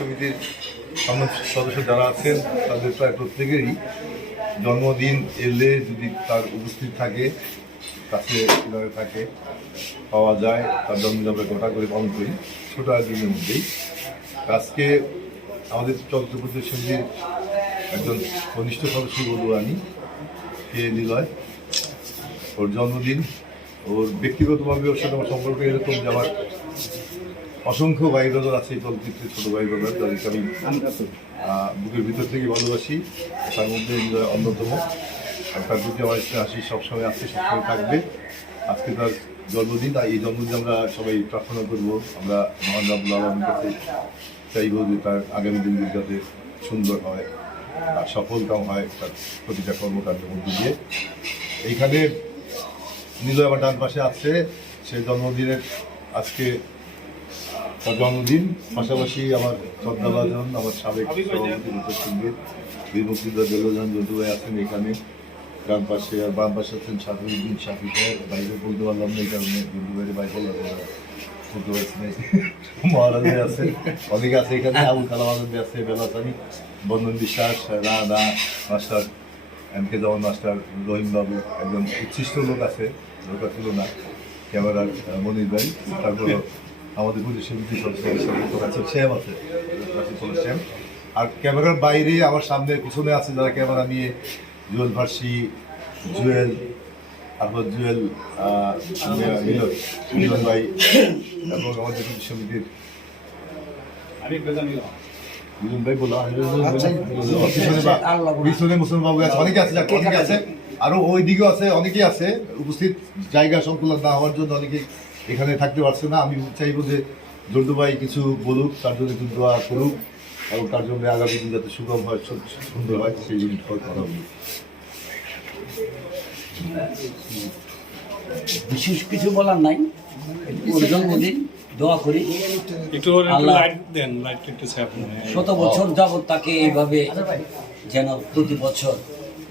সমিতির সদস্য যারা আছেন তাদের প্রায় প্রত্যেকেরই জন্মদিন এলে যদি তার উপস্থিত থাকে, কাছে কীভাবে থাকে পাওয়া যায়, তার জন্মদিন আমরা গোটা করে পালন করি ছোটো আয়োজনের মধ্যেই। আজকে আমাদের চলচ্চিত্র সমিতির একজন ঘনিষ্ঠ সদস্য বলুয়ানি কে নিলয়, ওর জন্মদিন। ওর ব্যক্তিগতভাবে ওর সাথে আমার সম্পর্ক এরকম যে আমার অসংখ্য ভাই ব্রাদার আছে এই চলচ্চিত্রে, ছোটো ভাই ব্রাদার যাদেরকে আমি বুকের ভিতর থেকে ভালোবাসি, তার মধ্যে অন্যতম। আর তার প্রতি আমার হাসি সবসময় আছে, সবসময় থাকবে। আজকে তার জন্মদিন, আর এই জন্মদিন আমরা সবাই প্রার্থনা করবো, আমরা মহান রাব্বুল আলামিনের কাছে চাইব যে তার আগামী দিনগুলো যাতে সুন্দর হয়, আর সফলকাম হয় তার প্রতিটা কর্মকাণ্ডের মধ্যে দিয়ে। এইখানে নিলয় আমার ডান পাশে আছে, সে জন্মদিনের আজকে তার জন্মদিন। পাশাপাশি আমার শ্রদ্ধাভাজন আমার সাবেক সভাপতি মুক্তির বীর মুক্তিযোদ্ধা দেলোজান জন্টু ভাই আছেন এখানে ডান পাশে, আর বাম পাশে আছেন শাফিউদ্দিন শাফি সাহেব। বাইরে বলতে পারলাম না এই কারণে, জন্টু ভাইয়ের বাইক বলতে পারছি না। মহারাজ আছে, অনেকে আছে এখানে, আবুল কালাম আজম আছে, বেলাসানি, বন্ধন বিশ্বাস, রানা মাস্টার, এমকে জওয়ান মাস্টার, রহিম বাবু, একজন উচ্ছিষ্ট লোক আছে, লোক ছিল না, ক্যামেরার মনির ভাই, তারপর আমাদের পুলিশ সমিতির সদস্য শ্যাম আছে, শ্যাম। আর ক্যামেরার বাইরে আমার সামনে পিছনে আছে যারা ক্যামেরা নিয়ে, জুয়েল ফার্সি, জুয়েল, তারপর জুয়েল মিলন ভাই, এবং আমাদের পুলিশ সমিতির মিলন ভাই বলা পিছনে মুসলমান বাবু আছে, অনেকে আছে, অনেকে আছে, আরো ওই দিকেও আছে, অনেকেই আছে উপস্থিত। জায়গা সংকুলন না হওয়ার জন্য অনেকে এখানে থাকতে পারছে না। আমি চাইবো যে জন্টু ভাই কিছু বলুক, তার জন্য একটু দোয়া করুক, এবং তার জন্য আগামী দিন যাতে সুগম হয়, সুন্দর হয়, সেই জন্য কথা বলি। বিশেষ কিছু বলার নাই, ওর জন্মদিন দোয়া করি শত বছর যাবৎ তাকে এইভাবে যেন প্রতি বছর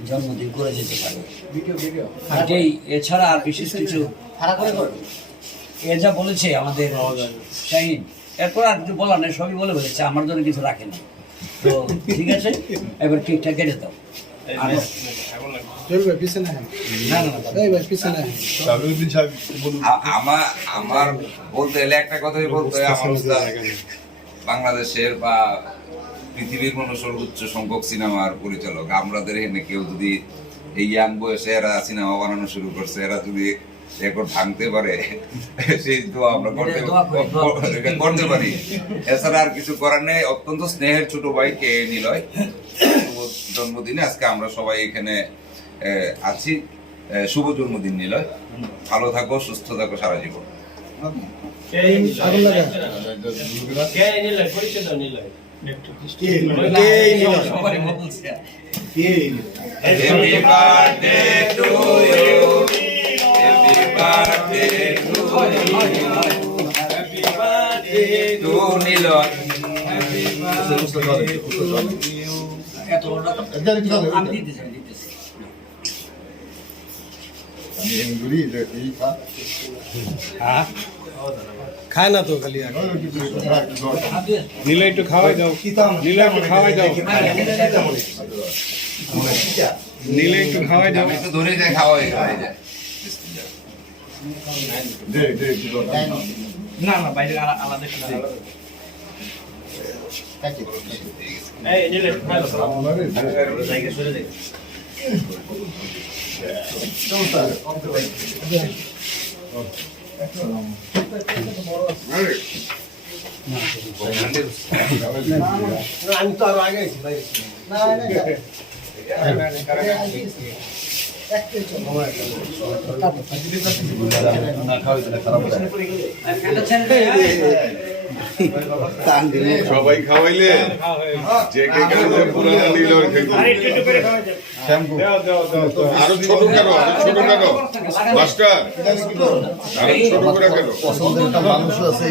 জন্মদিন করে যেতে পারে, এটাই। এছাড়া আর বিশেষ কিছু এ যা বলেছে আমাদের শাহিন, এরপর আর কিছু বলার নেই, সবই বলে বলেছে, আমার জন্য কিছু রাখে না। তো ঠিক আছে, এবার কেকটা কেটে দাও। আমার বলতে এলে একটা কথাই বলতে হয়, বাংলাদেশের বা পৃথিবীর কোনো সর্বোচ্চ সংখ্যক সিনেমার পরিচালক, আমাদের এখানে কেউ যদি এই ইয়াং বয়সে এরা সিনেমা বানানো শুরু করছে, এরা যদি রেকর্ড ভাঙতে পারে, সেই দোয়া আমরা করতে পারি। এছাড়া আর কিছু করার নেই। অত্যন্ত স্নেহের ছোট ভাই কে নিলয়, জন্মদিনে আজকে আমরা সবাই এখানে আছি। শুভ জন্মদিন নিলয়, ভালো থাকো, সুস্থ থাকো সারা জীবন। খায় না তো খালি নিলে একটু খাওয়াই দাও, নিলে একটু খাওয়াই দাও, নিলে একটু খাওয়াই দাও, একটু ধরে যায়, খাওয়াই যায়। না না, বাইরে আলাদা আমি তো আরো আগে সবাই খাওয়াইলে যে পুরানো নিল আরো ছোট কেন, ছোট কেন মাস্টার, আরো ছোট করে কেন? পছন্দের একটা মানুষ আছে।